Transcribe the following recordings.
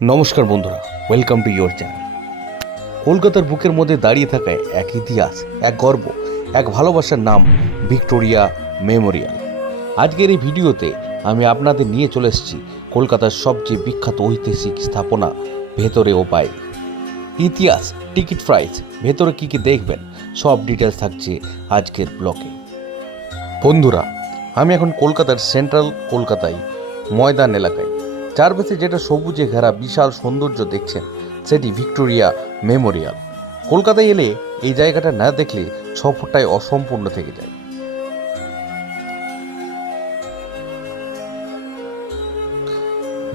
নমস্কার বন্ধুরা, welcome to your channel. কলকাতার বুকের মধ্যে দাঁড়িয়ে থাকায় এক ইতিহাস, এক গর্ব, এক ভালোবাসার নাম ভিক্টোরিয়া মেমোরিয়াল। আজকের এই ভিডিওতে আমি আপনাদের নিয়ে চলে এসেছি কলকাতার সবচেয়ে বিখ্যাত ঐতিহাসিক স্থাপনা ভেতরে ও বাইরে। ইতিহাস, টিকিট প্রাইস, ভেতরে কী কী দেখবেন, সব ডিটেলস থাকছে আজকের ব্লগে। বন্ধুরা, আমি এখন কলকাতার সেন্ট্রাল কলকাতায় ময়দান এলাকায়। চারপাশে যেটা সবুজে ঘেরা বিশাল সৌন্দর্য দেখছেন, সেটি ভিক্টোরিয়া মেমোরিয়াল। কলকাতায় এলে এই জায়গাটা না দেখলে সফরটাই অসম্পূর্ণ থেকে যায়।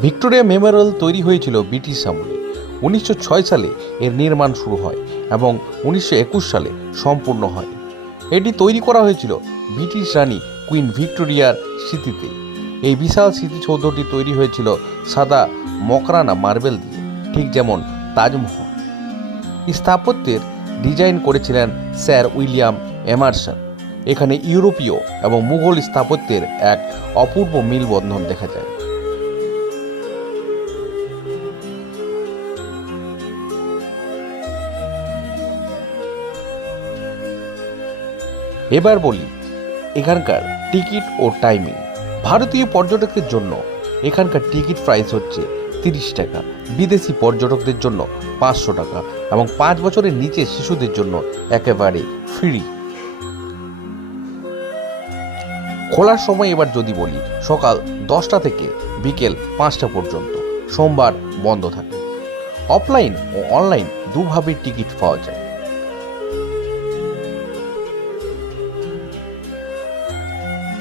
ভিক্টোরিয়া মেমোরিয়াল তৈরি হয়েছিল ব্রিটিশ আমলে। 1906 সালে এর নির্মাণ শুরু হয় এবং 1921 সালে সম্পূর্ণ হয়। এটি তৈরি করা হয়েছিল ব্রিটিশ রানী কুইন ভিক্টোরিয়ার স্মৃতিতে। এই বিশাল স্মৃতিসৌধটি তৈরি হয়েছিল সাদা মকরানা মার্বেল দিয়ে, ঠিক যেমন তাজমহল। স্থাপত্যের ডিজাইন করেছিলেন স্যার উইলিয়াম এমারসন। এখানে ইউরোপীয় এবং মুঘল স্থাপত্যের এক অপূর্ব মিলবন্ধন দেখা যায়। এবার বলি এখানকার টিকিট ও টাইমিং। ভারতীয় পর্যটকদের জন্য এখানকার টিকিট প্রাইস হচ্ছে 30 টাকা, বিদেশি পর্যটকদের জন্য 500 টাকা এবং 5 বছরের নিচে শিশুদের জন্য একেবারে ফ্রি। খোলার সময় এবার যদি বলি, সকাল 10টা থেকে বিকেল 5টা পর্যন্ত, সোমবার বন্ধ থাকে। অফলাইন ও অনলাইন দুভাবে টিকিট পাওয়া যায়।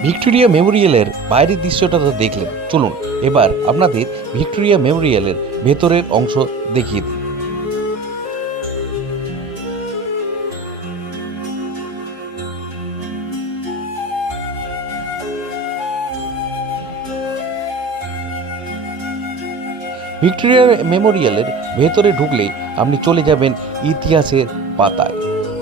ভিক্টোরিয়া মেমোরিয়ালের বাইরের দৃশ্যটা তো দেখলেন, চলুন এবার আপনাদের ভিক্টোরিয়া মেমোরিয়ালের ভেতরের অংশ দেখিয়ে দিই। ভিক্টোরিয়া মেমোরিয়ালের ভেতরে ঢুকলেই আপনি চলে যাবেন ইতিহাসের পাতায়।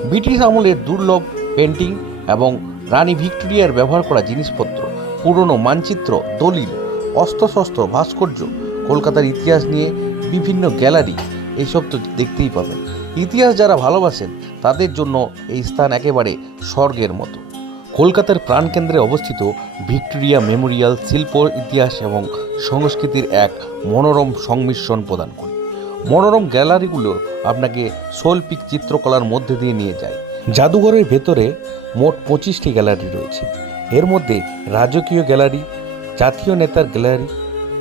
ব্রিটিশ আমলের দুর্লভ পেন্টিং এবং রানী ভিক্টোরিয়ার ব্যবহার করা জিনিসপত্র, পুরনো মানচিত্র, দলিল, অস্ত্রশস্ত্র, ভাস্কর্য, কলকাতার ইতিহাস নিয়ে বিভিন্ন গ্যালারি, এইসব তো দেখতেই পাবেন। ইতিহাস যারা ভালোবাসেন তাদের জন্য এই স্থান একেবারে স্বর্গের মতো। কলকাতার প্রাণকেন্দ্রে অবস্থিত ভিক্টোরিয়া মেমোরিয়াল শিল্প, ইতিহাস এবং সংস্কৃতির এক মনোরম সংমিশ্রণ প্রদান করে। মনোরম গ্যালারিগুলো আপনাকে শৈল্পিক চিত্রকলার মধ্যে দিয়ে নিয়ে যায়। জাদুঘরের ভেতরে মোট 25টি গ্যালারি রয়েছে। এর মধ্যে রাজকীয় গ্যালারি, জাতীয় নেতার গ্যালারি,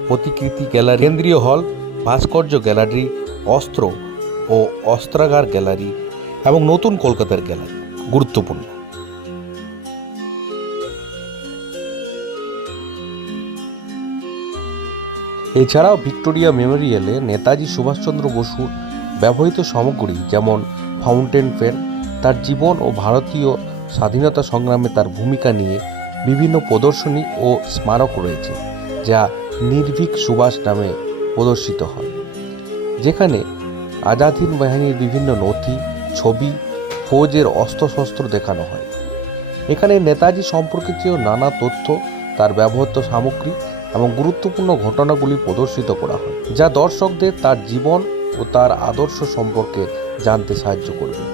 প্রতিকৃতি গ্যালারি, কেন্দ্রীয় হল, ভাস্কর্য গ্যালারি, অস্ত্র ও অস্ত্রাগার গ্যালারি এবং নতুন কলকাতার গ্যালারি গুরুত্বপূর্ণ। এছাড়াও ভিক্টোরিয়া মেমোরিয়ালে নেতাজি সুভাষচন্দ্র বসুর ব্যবহৃত সামগ্রী যেমন ফাউন্টেন পেন, তার জীবন ও ভারতীয় স্বাধীনতা সংগ্রামে তার ভূমিকা নিয়ে বিভিন্ন প্রদর্শনী ও স্মারক রয়েছে, যা নির্ভীক সুভাষ নামে প্রদর্শিত হয়, যেখানে আজাদ হিন্দ বাহিনীর বিভিন্ন নথি, ছবি, ফৌজের অস্ত্রশস্ত্র দেখানো হয়। এখানে নেতাজি সম্পর্কিত নানা তথ্য, তার ব্যবহৃত সামগ্রী এবং গুরুত্বপূর্ণ ঘটনাগুলি প্রদর্শিত করা হয়, যা দর্শকদের তার জীবন ও তার আদর্শ সম্পর্কে জানতে সাহায্য করবে।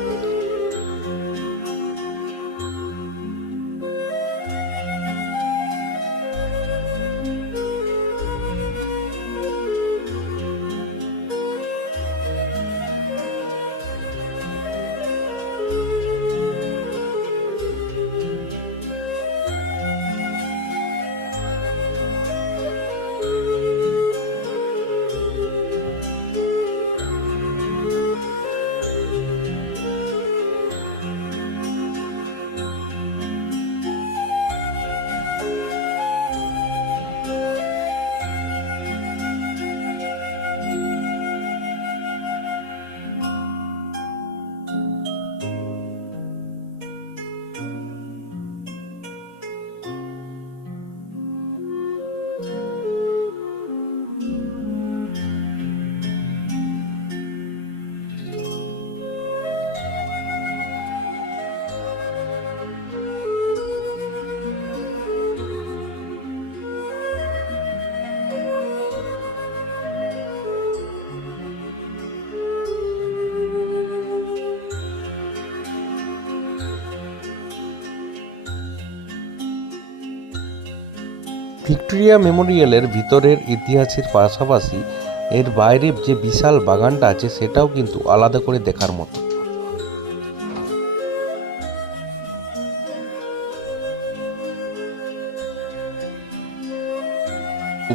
ভিক্টোরিয়া মেমোরিয়ালের ভিতরের ইতিহাসের পাশাপাশি এর বাইরে যে বিশাল বাগানটা আছে সেটাও কিন্তু আলাদা করে দেখার মতো।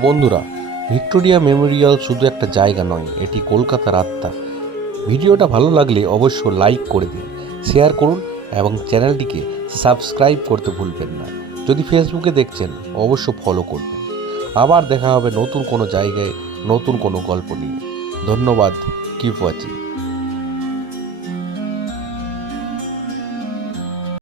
বন্ধুরা, ভিক্টোরিয়া মেমোরিয়াল শুধু একটা জায়গা নয়, এটি কলকাতার আত্মা। ভিডিওটা ভালো লাগলে অবশ্যই লাইক করে দিন, শেয়ার করুন এবং চ্যানেলটিকে সাবস্ক্রাইব করতে ভুলবেন না। যদি ফেসবুকে দেখছেন অবশ্য ফলো করবেন। আবার দেখা হবে নতুন কোনো জায়গায় নতুন কোনো গল্প নিয়ে। ধন্যবাদ। Keep watching.